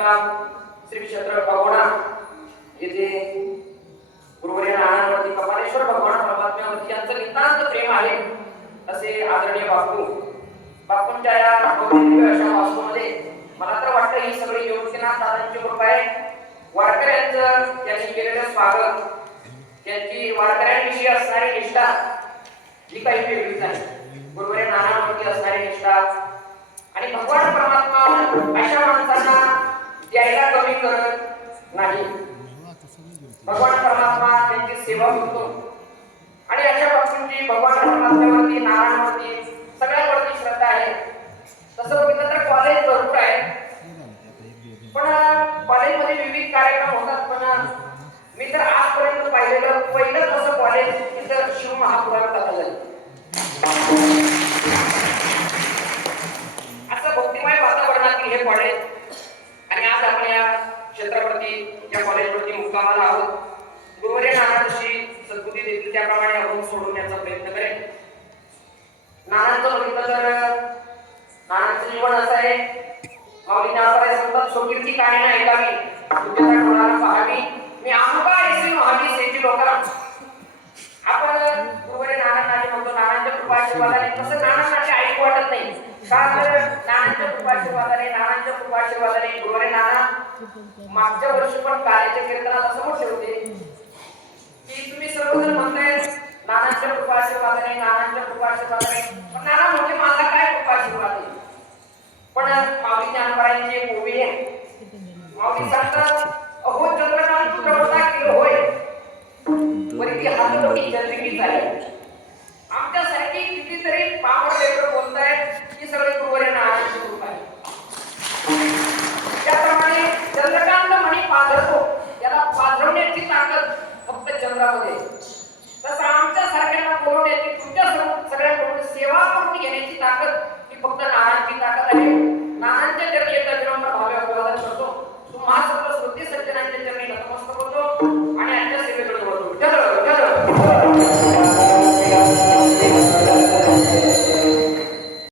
मुक्काम श्री क्षेत्र भगवणा येथे गुरुवर्य नारायणवरती कपालेश्वर भगवान परमात्म्यावरती यांचं नितांत प्रेम आहे असे आदरणीय बापू. बापूंच्या या भव्य अशा वास्तूमध्ये मला तर वाटतं ही सगळी योगीनाथ दादांची कृपा आहे. वारकऱ्यांचं त्यांनी केलेलं स्वागत त्यांची वारकऱ्यांविषयी असणारी निष्ठा ही काही वेगळीच आहे गुरुवर्य नारायणवरती असणारी निष्ठा आणि भगवान परमात्मा अशा माणसांना यायला कमी करत नाही. भगवान परमात्मा त्यांची सेवा होतो आणि अशा पक्षांची भगवान परमात्म्यावरती नारायणवरती सगळ्यांवरती श्रद्धा आहे. तसं बघितलं तर कॉलेज भरपूर आहे. पण कॉलेजमध्ये विविध कार्यक्रम होतात पण मी तर आजपर्यंत पाहिलेलं पहिलं तसं कॉलेज तिथं शिव महापुरात झालं असं भक्तिमय वातावरणातील हे कॉलेज आणि आज आपण या क्षेत्रावरती या कॉलेजवरती मुक्कामाला आहोत. गोवरे नानांशी सद्बुद्धी देतील त्याप्रमाणे आपण सोडवण्याचा प्रयत्न करेन. नानांचं बघितलं तर नानांचं जीवन असं आहे. माऊली ज्ञानपारे सांगतात स्वकीर्ती काय नाही ऐकावी तुझ्या डोळ्याला पाहावी. मी आमुका ऐसी महावी सेची लोकांना. आपण गुरुवारी नानांना म्हणतो नानांच्या कृपाशीर्वादाने तसं नानांना ते का तर नानांच्या कृपाशीर्वादाने नानांच्या कृपाशीर्वादाने गुरुवारी नाना मागच्या वर्षी पण कार्याच्या कीर्तनाला समोर ठेवते. की तुम्ही सर्वजण म्हणताय नानांच्या कृपाशीर्वादाने नानांच्या कृपाशीर्वादाने पण नाना म्हणजे मला काय कृपाशीर्वाद आहे पण माऊली ज्ञानपरायांची एक आहे. माऊली सांगतात अहो चंद्रकांत तुझ्या होता किलो होय. वरी ती हात जनरिकीच आहे सेवा करून येण्याची ताकद ही फक्त नारायणची ताकद आहे.